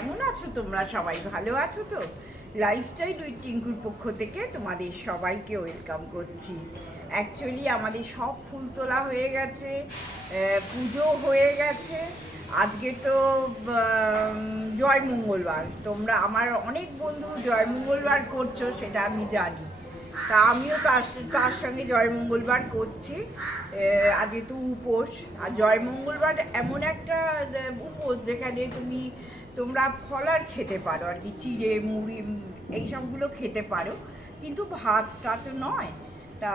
কেমন আছো তোমরা? সবাই ভালো আছো তো? লাইফস্টাইল উইথ টিঙ্কুর পক্ষ থেকে তোমাদের সবাইকে ওয়েলকাম করছি। অ্যাকচুয়ালি আমাদের সব ফুল তোলা হয়ে গেছে পুজো হয়ে গেছে। আজকে তো জয় মঙ্গলবার। তোমরা আমার অনেক বন্ধু জয় মঙ্গলবার করছ, সেটা আমি জানি। তা আমিও তার তার সঙ্গে জয় মঙ্গলবার করছি। আজকে তো উপোস। আর জয় মঙ্গলবার এমন একটা উপোস যেখানে তুমি তোমরা ফলার খেতে পারো আর কি চিড়ে মুড়ি উম, এইসবগুলো খেতে পারো। কিন্তু ভাতটা তো নয়। তা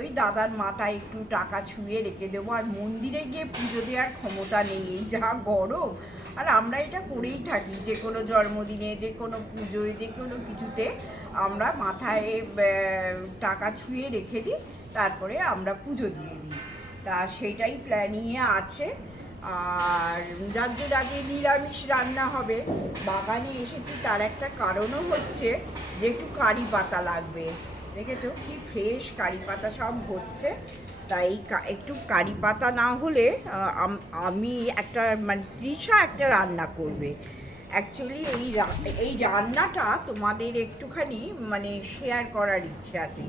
ওই দাদার মাথায় একটু টাকা ছুঁয়ে রেখে দেবো। আর মন্দিরে গিয়ে পুজো দেওয়ার ক্ষমতা নেই এই যা গরম। আর আমরা এটা করেই থাকি যে কোনো জন্মদিনে যে কোনো পুজোয় যে কোনো কিছুতে আমরা মাথায় টাকা ছুঁয়ে রেখে দিই তারপরে আমরা পুজো দিয়ে দিই। তা সেটাই প্ল্যানিংয়ে আছে। আর যার জন্য আগে নিরামিষ রান্না হবে। বাগানে এসেছি, তার একটা কারণও হচ্ছে যে একটু কারি পাতা লাগবে। দেখেছ? কি ফ্রেশ কারি পাতা সব হচ্ছে। তাই একটু কারি পাতা না হলে আমি একটা মানে তৃষা একটা রান্না করবে। অ্যাকচুয়ালি এই এই রান্নাটা তোমাদের একটুখানি মানে শেয়ার করার ইচ্ছে আছে।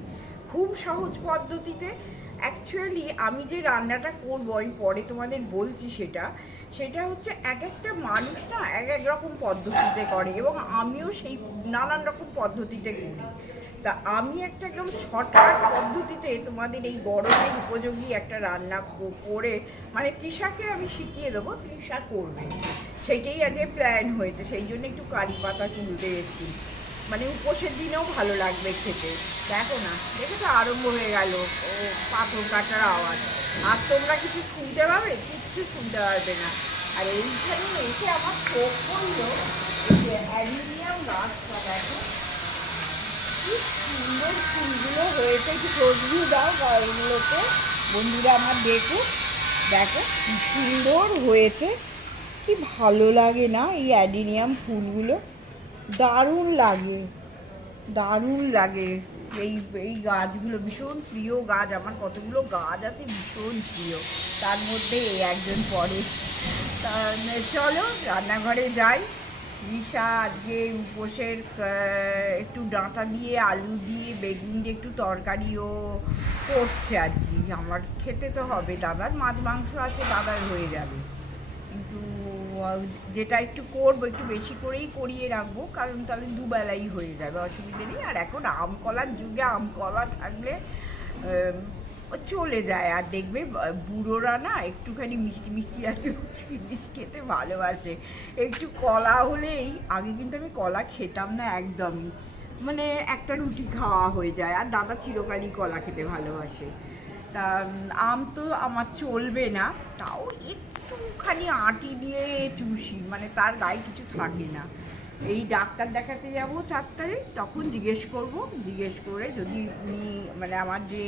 খুব সহজ পদ্ধতিতে অ্যাকচুয়ালি আমি যে রান্নাটা করব, আমি পরে তোমাদের বলছি সেটা সেটা হচ্ছে এক একটা মানুষ না এক এক রকম পদ্ধতিতে করে এবং আমিও সেই নানান রকম পদ্ধতিতে করি। তা আমি একটা একদম শর্টকাট পদ্ধতিতে তোমাদের এই গরমের উপযোগী একটা রান্না করে মানে তৃষাকে আমি শিখিয়ে দেবো, তৃষা করবে। সেইটাই আজকে প্ল্যান হয়েছে, সেই জন্য একটু কারি পাতা তুলতে এসেছি। মানে উপোসের দিনেও ভালো লাগবে খেতে। দেখো না দেখেছ আরম্ভ হয়ে গেল। ও, পাথর কাটার আওয়াজ। আর তোমরা কিছু শুনতে পাবে? কিচ্ছু শুনতে পারবে না। আর এইখানে এসে আমার চোখ পড়ল এই যে অ্যালুমিনিয়াম গাছটা দেখো। কি সুন্দর ফুলগুলো হয়েছে। একটু রোজভিউ দাও গাছগুলোতে বন্ধুরা, আমার দেখো দেখো কি সুন্দর হয়েছে। কি ভালো লাগে না এই অ্যাডিনিয়াম ফুলগুলো। দারুণ লাগে। দারুণ লাগে। এই এই গাছগুলো ভীষণ প্রিয় গাছ। আমার কতগুলো গাছ আছে ভীষণ প্রিয়। তার মধ্যে এই একজন পরে চলো রান্নাঘরে যাই। রিসা আজকে উপোসের একটু ডাঁটা দিয়ে, আলু দিয়ে, বেগুন দিয়ে একটু তরকারিও করছে আর কি। আমার খেতে তো হবে। দাদার মাছ মাংস আছে, দাদার হয়ে যাবে। কিন্তু যেটা একটু করব, একটু বেশি করেই করিয়ে রাখব, কারণ তাহলে দুবেলাই হয়ে যাবে, অসুবিধে নেই। আর এখন আম কলার যুগে, আম কলা থাকলে চলে যায়। আর দেখবে বুড়োরা না একটুখানি মিষ্টি মিষ্টি আর জিনিস খেতে ভালোবাসে। একটু কলা হলেই, আগে কিন্তু আমি কলা খেতাম না একদমই মানে একটা রুটি খাওয়া হয়ে যায়। আর দাদা চিরকালই কলা খেতে ভালোবাসে। তা আম তো আমার চলবে না। তাও একটুখানি আটি দিয়ে চুষি মানে তার গায়ে কিছু থাকে না। এই ডাক্তার দেখাতে যাব চার তারিখ তখন জিজ্ঞেস করব। জিজ্ঞেস করে যদি উনি মানে আমার যে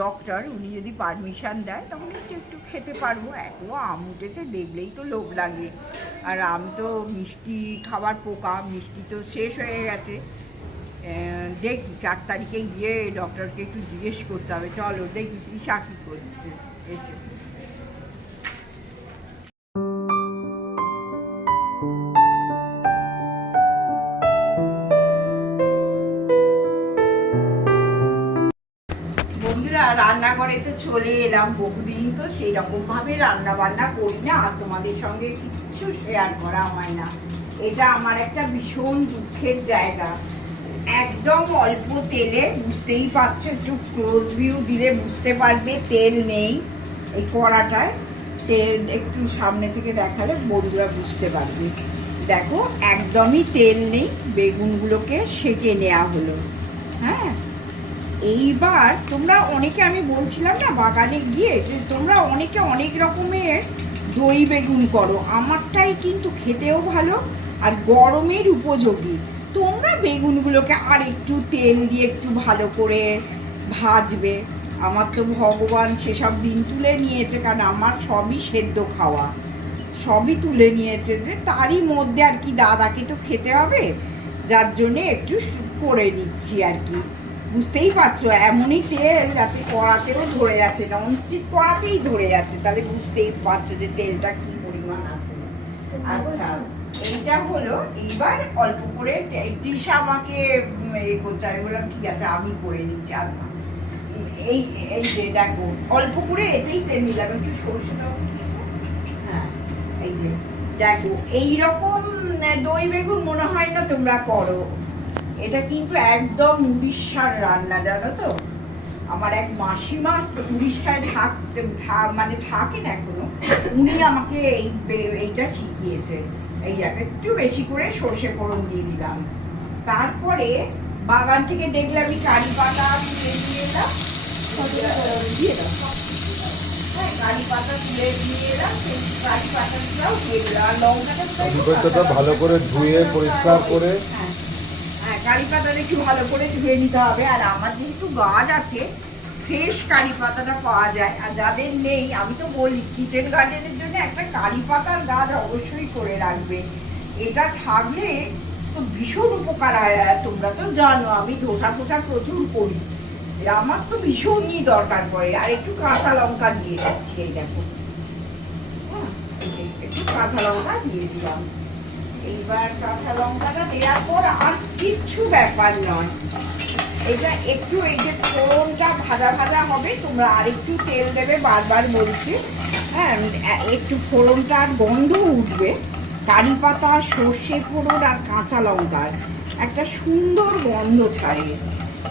ডক্টর উনি যদি পারমিশন দেয়, তখন একটু একটু খেতে পারব। এত আম উঠেছে, দেখলেই তো লোভ লাগে। আর আম তো মিষ্টি খাবার পোকা, মিষ্টি তো শেষ হয়ে গেছে। দেখি চার তারিখে গিয়ে ডক্টরকে একটু জিজ্ঞেস করতে হবে। চলো, দেখি ঈশা কী করছে। এসে। চলে এলাম, বহুদিন তো সেই রান্না বান্না করি না, আর তোমাদের সঙ্গে কিচ্ছু শেয়ার করা হয় না। এটা আমার একটা ভীষণ দুঃখের জায়গা। একদম অল্প তেলে, বুঝতেই পারছ, একটু ক্লোজ ভিউ দিলে বুঝতে পারবে, তেল নেই এই কড়াটায়। তেল একটু সামনে থেকে দেখালে বন্ধুরা বুঝতে পারবে। দেখো, একদমই তেল নেই, বেগুনগুলোকে সেকে নেওয়া হলো। হ্যাঁ? এইবার তোমরা অনেকে আমি বলছিলাম না, বাগানে গিয়ে যে তোমরা অনেকে অনেক রকমের দই বেগুন করো, আমারটাই কিন্তু খেতেও ভালো আর গরমের উপযোগী। তোমরা বেগুনগুলোকে আর একটু তেল দিয়ে একটু ভালো করে ভাজবে। আমার তো ভগবান সেসব দিন তুলে নিয়েছে, কারণ আমার সবই সেদ্ধ খাওয়া। সবই তুলে নিয়েছে যে তারই মধ্যে আর কি দাদাকে তো খেতে হবে, যার জন্যে একটু করে নিচ্ছি আর কি। বুঝতেই পারছ, এমনই তেল যাতে কড়াতেও ধরে যাচ্ছে ননস্টিক কড়াতেই ধরে যাচ্ছে, তাহলে বুঝতেই পারছ যে তেলটা কি পরিমাণ আছে। আচ্ছা এইটা হলো, এইবার অল্প করে তৃষা আমাকে এ করছে, আমি বললাম, ঠিক আছে, আমি করে নিচ্ছি, আর না। এই এই যে, দেখো, অল্প করে এতেই তেল নিলাম একটু সর্ষে দাও। হ্যাঁ এই যে, দেখো, এইরকম দই বেগুন মনে হয় না তোমরা করো। এটা কিন্তু একদম উড়িষ্যার রান্না জানো তো? আমার এক মাসিমা উড়িষ্যায় থাকতে মানে থাকেন এখনও। উনি আমাকে এই এইটা শিখিয়েছে। এই দেখো একটু বেশি করে সর্ষে ফোড়ন দিয়ে দিলাম। তারপরে বাগান থেকে দেখলে আমি কারি পাতা তুলে দিয়ে এলাম দিয়ে হ্যাঁ কারি পাতা তুলে দিয়ে এলাম। সেই কারি পাতাগুলোও দিয়ে দিলাম। আর লঙ্কাটা ভালো করে ধুয়ে পরিষ্কার করে কারি পাতাটা একটু ভালো করে ধুয়ে নিতে হবে। আর আমার যেহেতু গাছ আছে ফ্রেশ কারি পাতাটা পাওয়া যায়। আর যাদের নেই আমি তো বলি কিচেন গার্ডেনের জন্য একটা কারি পাতার গাছ অবশ্যই করে রাখবে। এটা থাকলে তো ভীষণ উপকার হয় তোমরা তো জানো আমি ধোসা ফোসা প্রচুর করি। আমার তো ভীষণই দরকার পড়ে। আর একটু কাঁচা লঙ্কা দিয়ে দিচ্ছি এই দেখো। হ্যাঁ, একটু কাঁচা লঙ্কা দিয়ে দিলাম। এইবার কাঁচা লঙ্কাটা দেওয়ার পর আর কিচ্ছু ব্যাপার নয়। এটা একটু এই যে ফোড়নটা ভাজা ভাজা হবে, তোমরা আর একটু তেল দেবে বারবার বলছি। হ্যাঁ একটু ফোড়নটা আর গন্ধ উঠবে। কারি পাতা, সর্ষে ফোড়ন আর কাঁচা লঙ্কার একটা সুন্দর গন্ধ ছাড়ে।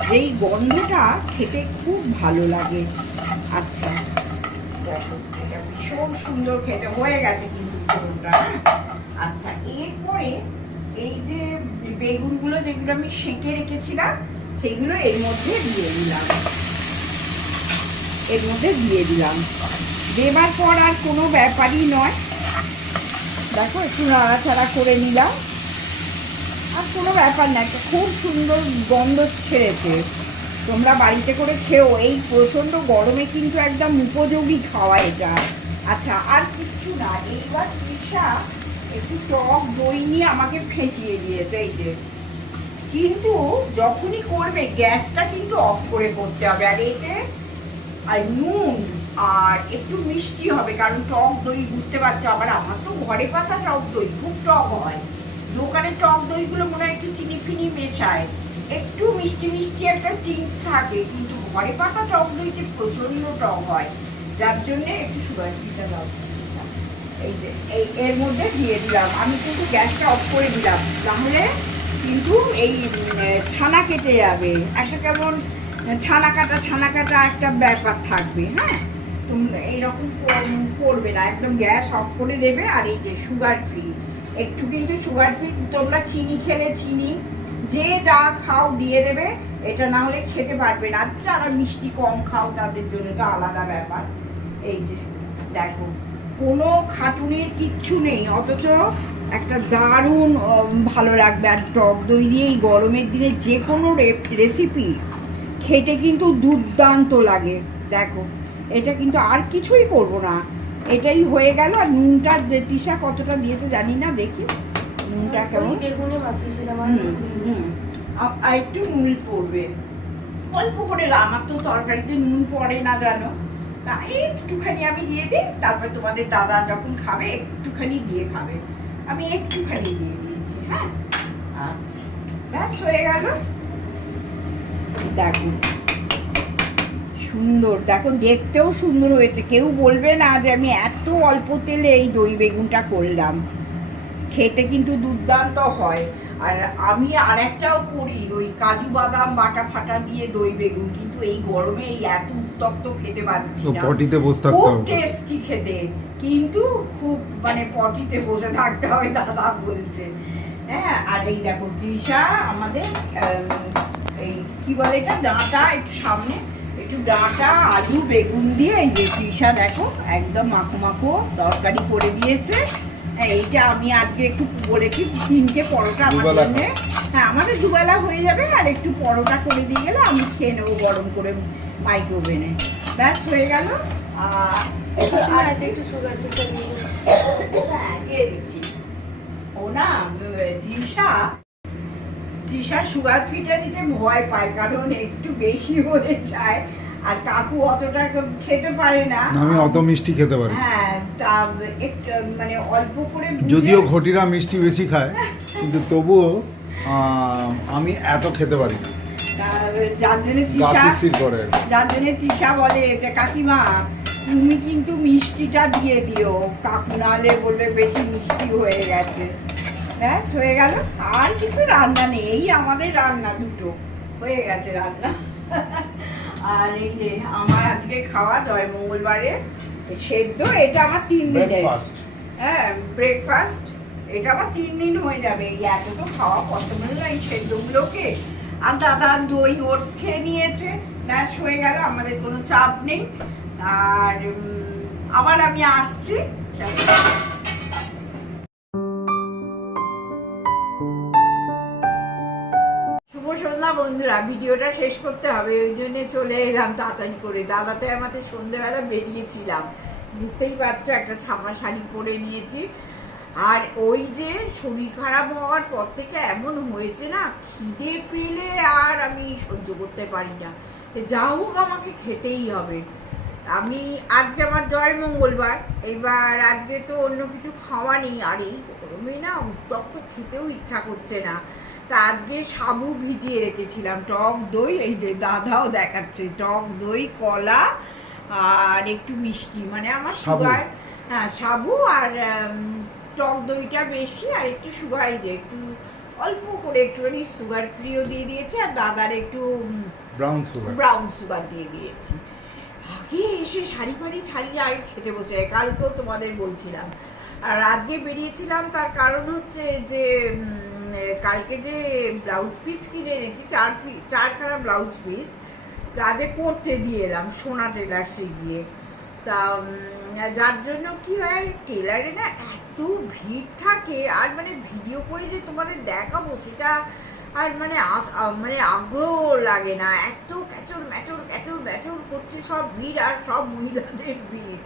যেই গন্ধটা খেতে খুব ভালো লাগে। আচ্ছা দেখো, এটা ভীষণ সুন্দর খেতে হয়ে গেছে কিন্তু ফোড়নটা হ্যাঁ? আচ্ছা এরপরে এই যে বেগুনগুলো যেগুলো আমি সেঁকে রেখেছিলাম, সেগুলো এর মধ্যে দিয়ে দিলাম। এর মধ্যে দিয়ে দিলাম। দেবার পর আর কোনো ব্যাপারই নয়। দেখো, একটু নাড়াচাড়া করে নিলাম। আর কোনো ব্যাপার না, একটা খুব সুন্দর গন্ধ ছেড়েছে। তোমরা বাড়িতে করে খেও এই প্রচণ্ড গরমে কিন্তু একদম উপযোগী খাওয়া এটা। আচ্ছা আর কিচ্ছু না, এইবার তৃষা একটু টক দই নিয়ে আমাকে ফেটিয়ে দিয়েছে এই যে। কিন্তু যখনই করবে, গ্যাসটা কিন্তু অফ করে করতে হবে। আর এতে আর নুন আর একটু মিষ্টি হবে, কারণ টক দই বুঝতে পারছ আবার আমার তো ঘরে পাতা টক দই, খুব টক হয়। দোকানে টক দইগুলো মনে হয় একটু চিনি ফিনি মেশায়। একটু মিষ্টি মিষ্টি একটা চিংস থাকে, কিন্তু ঘরে পাতা টক দইতে প্রচণ্ড টক হয়, যার জন্যে একটু সুগার দিতে দাও। এই যে, এই, এর মধ্যে দিয়ে দিলাম। আমি কিন্তু গ্যাসটা অফ করে দিলাম। তাহলে কিন্তু এই ছানা কেটে যাবে। একটা কেমন ছানা কাটা ছানা কাটা একটা ব্যাপার থাকবে হ্যাঁ? তোমরা এইরকম করবে না। একদম গ্যাস অফ করে দেবে আর এই যে সুগার ফ্রি একটু কিন্তু সুগার ফ্রি তোমরা চিনি খেলে চিনি। যে যা খাও দিয়ে দেবে। এটা না হলে খেতে পারবে না। যারা মিষ্টি কম খাও, তাদের জন্য তো আলাদা ব্যাপার। এই যে, দেখো। কোনো খাটুনির কিচ্ছু নেই অথচ একটা দারুণ ভালো লাগবে। আর টক দই দিয়ে এই গরমের দিনে যে কোনো রেসিপি খেতে কিন্তু দুর্দান্ত লাগে। দেখো এটা কিন্তু আর কিছুই করব না। এটাই হয়ে গেল আর নুনটা তিশা কতটা দিয়েছে জানি না দেখি। নুনটা কেমন? আর একটু নুন পড়বে। অল্প করে আমার তো তরকারিতে নুন পড়ে না জানো। তা একটুখানি আমি দিয়ে দিই, তারপর তোমাদের দাদা যখন খাবে, একটুখানি দিয়ে খাবে। আমি একটুখানি দিয়ে দিয়েছি হ্যাঁ? আচ্ছা ব্যাস, হয়ে গেল। দেখো, সুন্দর, দেখো, দেখতেও সুন্দর হয়েছে। কেউ বলবে না যে আমি এত অল্প তেলে এই দই বেগুনটা করলাম। খেতে কিন্তু দুর্দান্ত হয়। আর আমি আর একটাও করি, ওই কাজু বাদাম বাটা ফাটা দিয়ে দই বেগুন, কিন্তু এই গরমে এই এত উত্তপ্ত খেতে পাচ্ছি না। পটিতে বসে থাকতে খুব টেস্টি খেতে। কিন্তু খুব মানে পটিতে বসে থাকতে হবে দাদা বলছে। হ্যাঁ আর এই দেখো তৃষা আমাদের এই কি বলে এটা? ডাঁটা একটু সামনে একটু ডাঁটা আলু বেগুন দিয়ে এই যে তৃষা দেখো একদম মাখো মাখো তরকারি করে দিয়েছে। হ্যাঁ, এইটা আমি আজকে একটু বলেছি তিনটে পরোটা আমার জন্য। হ্যাঁ আমাদের দুবেলা হয়ে যাবে আর একটু পরোটা করে দিয়ে গেলে আমি খেয়ে নেব গরম করে। মাইক্রোওভেনে ব্যাস হয়ে গেল। আর একটু সুগার ফিটা দিয়ে হ্যাঁ, দিচ্ছি। ও না তৃষা। তৃষা সুগার ফিটা দিতে ভয় পায় কারণ একটু বেশি হয়ে যায়। আর কাকু অতটা খেতে পারে না। আমি অত মিষ্টি খেতে পারি। হ্যাঁ তা একটু মানে অল্প করে যদিও ঘটিরা মিষ্টি বেশি খায় কিন্তু তবুও আমি এত খেতে পারি না। যার জন্য যার জন্য তৃষা বলে যে কাকিমা তুমি কিন্তু মিষ্টিটা দিয়ে দিও। কাকু নাহলে বলবে বেশি মিষ্টি হয়ে গেছে। ব্যাস হয়ে গেল। আর কিছু রান্না নেই। এই আমাদের রান্না দুটো। হয়ে গেছে রান্না। আর এই যে আমার আজকে খাওয়া জয় মঙ্গলবারে। সেদ্ধ এটা আমার তিন দিনের। হ্যাঁ ব্রেকফাস্ট এটা আমার তিন দিন হয়ে যাবে। এই এত তো খাওয়া পসিবল না এই সেদ্ধগুলোকে। আর দাদা দই, ওটস খেয়ে নিয়েছে। ব্যাস, হয়ে গেল, আমাদের কোনো চাপ নেই। আর আবার আমি আসছি। শুভ সন্ধ্যা বন্ধুরা, ভিডিওটা শেষ করতে হবে, ওই জন্য চলে এলাম তাড়াতাড়ি করে। দাদাতে আমাদের সন্ধ্যেবেলা বেরিয়েছিলাম। বুঝতেই পারছ, একটা ছাপা শাড়ি পরে নিয়েছি। আর ওই যে শরীর খারাপ হওয়ার পর থেকে এমন হয়েছে না খিদে পেলে আর আমি সহ্য করতে পারি না। যা হোক আমাকে খেতেই হবে। আমি আজকে আমার জয় মঙ্গলবার এবার আজকে তো অন্য কিছু খাওয়া নেই আর এই গরমে না উত্তপ্ত খেতেও ইচ্ছা করছে না। তা আজকে সাবু ভিজিয়ে রেখেছিলাম টক দই এই যে দাদাও দেখাচ্ছে টক দই কলা আর একটু মিষ্টি মানে আমার। সুগার হ্যাঁ সাবু আর টক দইটা বেশি আর একটু সুগার এই যে একটু অল্প করে একটুখানি সুগার ফ্রিও দিয়ে দিয়েছে আর দাদার একটু ব্রাউন সুগার ব্রাউন সুগার দিয়ে দিয়েছি। আগে এসে শাড়ি ফাড়ি ছাড়িয়ে আগে খেতে বসে। কালকেও তোমাদের বলছিলাম। আর আজকে বেরিয়েছিলাম তার কারণ হচ্ছে যে কালকে যে ব্লাউজ পিস কিনে এনেছি চার পিস চারখানা ব্লাউজ পিস কাজে করতে দিয়ে এলাম সোনা টেলার্সে গিয়ে। তা যার জন্য কি হয় টেলারে না এত ভিড় থাকে, আর মানে ভিডিও করে যে তোমাদের দেখাবো, সেটা আর মানে মানে আগ্রহ লাগে না। এত ক্যাচর ম্যাচর ক্যাচর ম্যাচর করছে সব ভিড়, আর সব মহিলাদের ভিড়।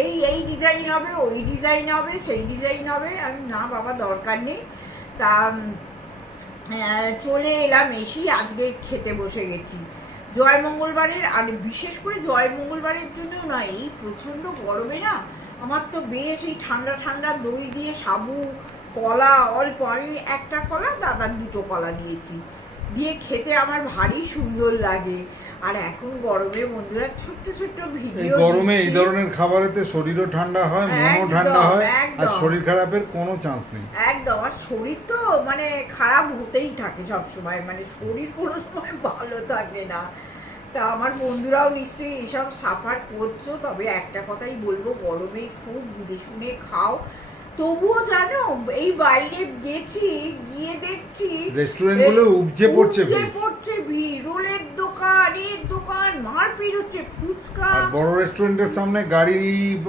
এই এই ডিজাইন হবে, ওই ডিজাইন হবে, সেই ডিজাইন হবে, আমি না বাবা, দরকার নেই। তা চলে এলাম, এসেই আজকে খেতে বসে গেছি। জয় মঙ্গলবারের আর বিশেষ করে জয় মঙ্গলবারের জন্য না এই প্রচণ্ড গরমে না আমার তো বেশ এই ঠান্ডা ঠান্ডা দই দিয়ে সাবু কলা অল্প আমি একটা কলা দাদার দুটো কলা দিয়েছি দিয়ে খেতে আমার ভারী সুন্দর লাগে আর এখন গরমে বন্ধুরা ছোট্ট ছোট্ট ভিডিও গরমে এই। ধরনের খাবারেতে শরীরও ঠান্ডা হয় মনও ঠান্ডা হয় আর। শরীর খারাপের কোনো চান্স নেই একদম আর শরীর তো মানে খারাপ হতেই থাকে সব সময় মানে শরীর কোনো সময় ভালো থাকে না তা আমার বন্ধুরাও নিশ্চয়ই এসব সাফার করছ তবে একটা কথাই বলব গরমে খুব বুঝে শুনে খাও। তবুও জানো এই বাইরে গেছি গিয়ে দেখছি রেস্টুরেন্টগুলো উপচে পড়ছে ভিড়। পড়ছে ভিড়। রোলের দোকান এর দোকান মারপিট হচ্ছে ফুচকা। আর বড় রেস্টুরেন্টের সামনে গাড়ি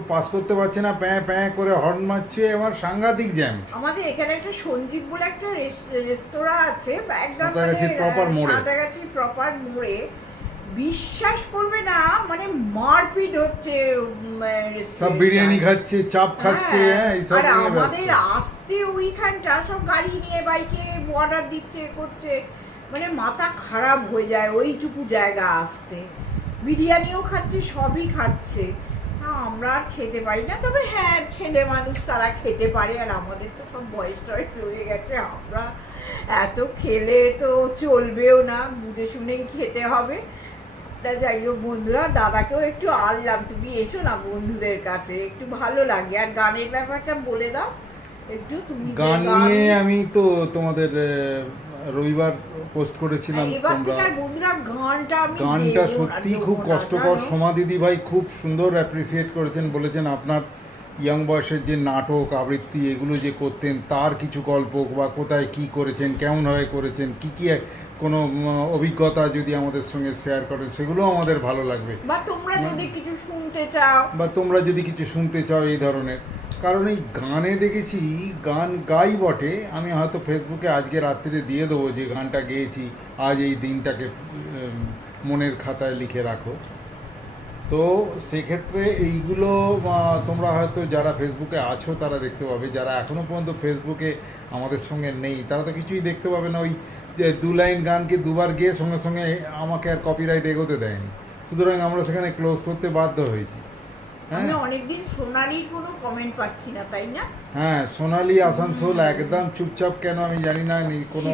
পাস করতে পারছে না প্যাঁ প্যাঁ করে হর্ন মারছে আমার সাংঘাতিক জ্যাম আমাদের এখানে একটা সঞ্জীব বলে একটা রেস- রেস্তোরাঁ আছে একদম সাঁতরাগাছির proper মোড়ে। সাঁতরাগাছি প্রপার মোড়ে। বিশ্বাস করবে না মানে মারপিট হচ্ছে সব বিরিয়ানি খাচ্ছে চাপ খাচ্ছে হ্যাঁ, হ্যাঁ এইসব আর আমাদের আসতে ওইখানটা সব গাড়ি নিয়ে বাইকে অর্ডার দিচ্ছে করছে মানে মাথা খারাপ হয়ে যায় ওইটুকু জায়গা আসতে। বিরিয়ানিও খাচ্ছে সবই খাচ্ছে। হ্যাঁ, আমরা আর খেতে পারি না তবে হ্যাঁ ছেলে মানুষ তারা খেতে পারে আর আমাদের তো সব বয়স টয়স রয়ে গেছে আমরা এত খেলে তো চলবেও না বুঝে শুনেই খেতে হবে। তা যাই হোক বন্ধুরা দাদাকেও একটু আনলাম। তুমি এসো না বন্ধুদের কাছে একটু ভালো লাগে। আর গানের ব্যাপারটা বলে দাও। একটু তুমি গান নিয়ে আমি তো তোমাদের রবিবার পোস্ট করেছিলাম গানটা সত্যি খুব কষ্টকর? সোমা দিদি ভাই খুব সুন্দর অ্যাপ্রিসিয়েট করেছেন বলেছেন আপনার ইয়াং বয়সের যে নাটক আবৃত্তি এগুলো যে করতেন তার কিছু গল্প বা কোথায় কি করেছেন কেমনভাবে করেছেন কি কি কোনো অভিজ্ঞতা যদি আমাদের সঙ্গে শেয়ার করেন সেগুলো আমাদের ভালো লাগবে। বা তোমরা যদি কিছু শুনতে চাও। বা তোমরা যদি কিছু শুনতে চাও এই ধরনের কারণ এই গানে দেখেছি গান গাই বটে আমি হয়তো ফেসবুকে আজকে রাত্রিরে দিয়ে দেবো যে গানটা গেয়েছি আজ এই দিনটাকে মনের খাতায় লিখে রাখো। তো সেক্ষেত্রে এইগুলো তোমরা হয়তো যারা ফেসবুকে আছো তারা দেখতে পাবে যারা এখনও পর্যন্ত ফেসবুকে আমাদের সঙ্গে নেই তারা তো কিছুই দেখতে পাবে না। ওই যে দু লাইন গানকে দুবার গিয়ে সঙ্গে সঙ্গে আমাকে আর কপিরাইট এগোতে দেয়নি। সুতরাং আমরা সেখানে ক্লোজ করতে বাধ্য হয়েছি। হ্যাঁ? অনেকদিন সোনালির কোনো কমেন্ট পাচ্ছি না তাই না? হ্যাঁ সোনালি আসানসোল একদম চুপচাপ কেন আমি জানি না কোনো।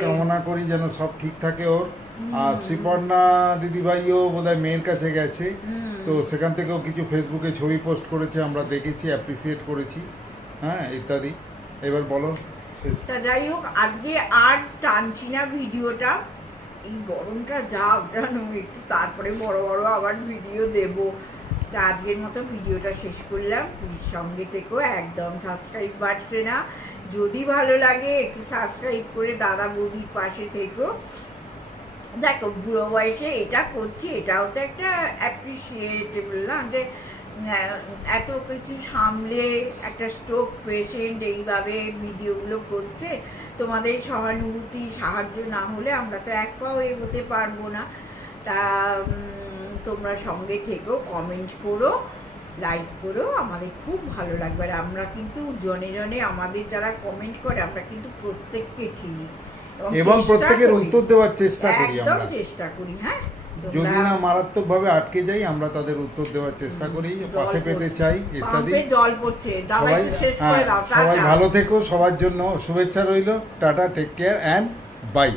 কামনা করি যেন সব ঠিক থাকে ওর। আর শ্রীপর্ণা দিদিভাইও বোধহয় মেয়ের কাছে গেছে। তো সেখান থেকেও কিছু ফেসবুকে ছবি পোস্ট করেছে আমরা দেখেছি অ্যাপ্রিসিয়েট করেছি। হ্যাঁ ইত্যাদি। এবার বলো। যাই হোক, আজকে আর টানছি না ভিডিওটা। এই গরমটা যাক, জানো, একটু তারপরে বড় বড় আবার ভিডিও দেব। তা আজকের মতো ভিডিওটা শেষ করলাম। প্লিজ সঙ্গে থেকেও একদম সাবস্ক্রাইব বাড়ছে না। যদি ভালো লাগে, একটু সাবস্ক্রাইব করে দাদা বৌদির পাশে থেকো। দেখো, বুড়ো বয়সে এটা করছি, এটাও তো একটা অ্যাপ্রিসিয়েটেবল না? যে এত কিছু সামলে একটা স্ট্রোক পেশেন্ট এইভাবে ভিডিওগুলো করছে তোমাদের সহানুভূতি সাহায্য না হলে আমরা তো এক পাও এগোতে পারব না। তা তোমরা সঙ্গে থেকেও কমেন্ট করো লাইক করো আমাদের খুব ভালো লাগবে। আর আমরা কিন্তু জনে জনে আমাদের যারা কমেন্ট করে আমরা কিন্তু প্রত্যেককে চিনি এবং প্রত্যেকের উত্তর দেওয়ার চেষ্টা করি একদম চেষ্টা করি হ্যাঁ? যদি না মারাত্মক ভাবে আটকে যাই আমরা তাদের উত্তর দেওয়ার চেষ্টা করি পাশে পেতে চাই ইত্যাদি। জল পড়ছে সবাই হ্যাঁ সবাই ভালো থেকো সবার জন্য শুভেচ্ছা রইল tata take care and bye